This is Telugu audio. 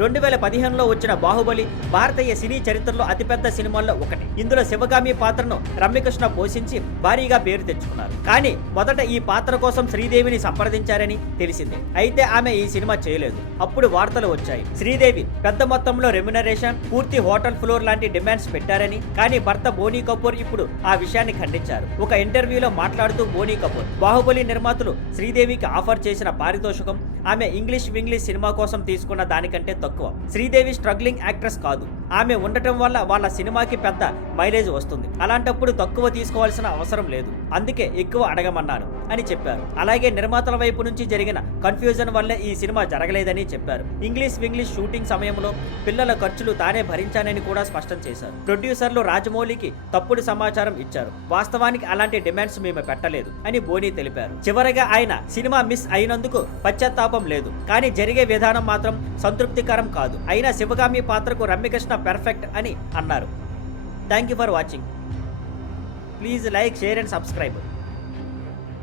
2015లో వచ్చిన బాహుబలి భారతీయ సినీ చరిత్రలో అతిపెద్ద సినిమాల్లో ఒకటి. ఇందులో శివగామి పాత్రను రమ్యకృష్ణ పోషించి భారీగా పేరు తెచ్చుకున్నారు. కానీ మొదట ఈ పాత్ర కోసం శ్రీదేవిని సంప్రదించారని తెలిసింది. అయితే ఆమె ఈ సినిమా చేయలేదు. అప్పుడు వార్తలు వచ్చాయి, శ్రీదేవి పెద్ద మొత్తంలో రెమ్యునరేషన్, పూర్తి హోటల్ ఫ్లోర్ లాంటి డిమాండ్స్ పెట్టారని. కానీ భర్త బోనీ కపూర్ ఇప్పుడు ఆ విషయాన్ని ఖండించారు. ఒక ఇంటర్వ్యూలో మాట్లాడుతూ బోనీ కపూర్, బాహుబలి నిర్మాతలు శ్రీదేవికి ఆఫర్ చేసిన పారితోషికం ఆమె ఇంగ్లీష్ వింగ్లీష్ సినిమా కోసం తీసుకున్న దానికంటే తక్కువ. శ్రీదేవి స్ట్రగ్లింగ్ యాక్ట్రెస్ కాదు. ఆమె ఉండటం వల్ల వాళ్ళ సినిమాకి పెద్ద మైలేజ్ వస్తుంది. అలాంటప్పుడు తక్కువ తీసుకోవాల్సిన అవసరం లేదు. అందుకే ఎక్కువ అడగమన్నాను అని చెప్పారు. అలాగే నిర్మాతల వైపు నుంచి జరిగిన కన్ఫ్యూజన్ వల్లే ఈ సినిమా జరగలేదని చెప్పారు. ఇంగ్లీష్ వింగ్లీష్ షూటింగ్ సమయంలో పిల్లల ఖర్చులు తానే భరించానని కూడా స్పష్టం చేశారు. ప్రొడ్యూసర్లు రాజమౌళికి తప్పుడు సమాచారం ఇచ్చారు. వాస్తవానికి అలాంటి డిమాండ్స్ మేము పెట్టలేదు అని బోనీ తెలిపారు. చివరగా ఆయన సినిమా మిస్ అయినందుకు పశ్చాత్తాపం లేదు. కానీ జరిగే విధానం మాత్రం సంతృప్తికరం కాదు. అయినా శివగామి పాత్రకు రమ్యకృష్ణ పెర్ఫెక్ట్ అని అన్నారు. Thank you for watching. Please like, share and subscribe.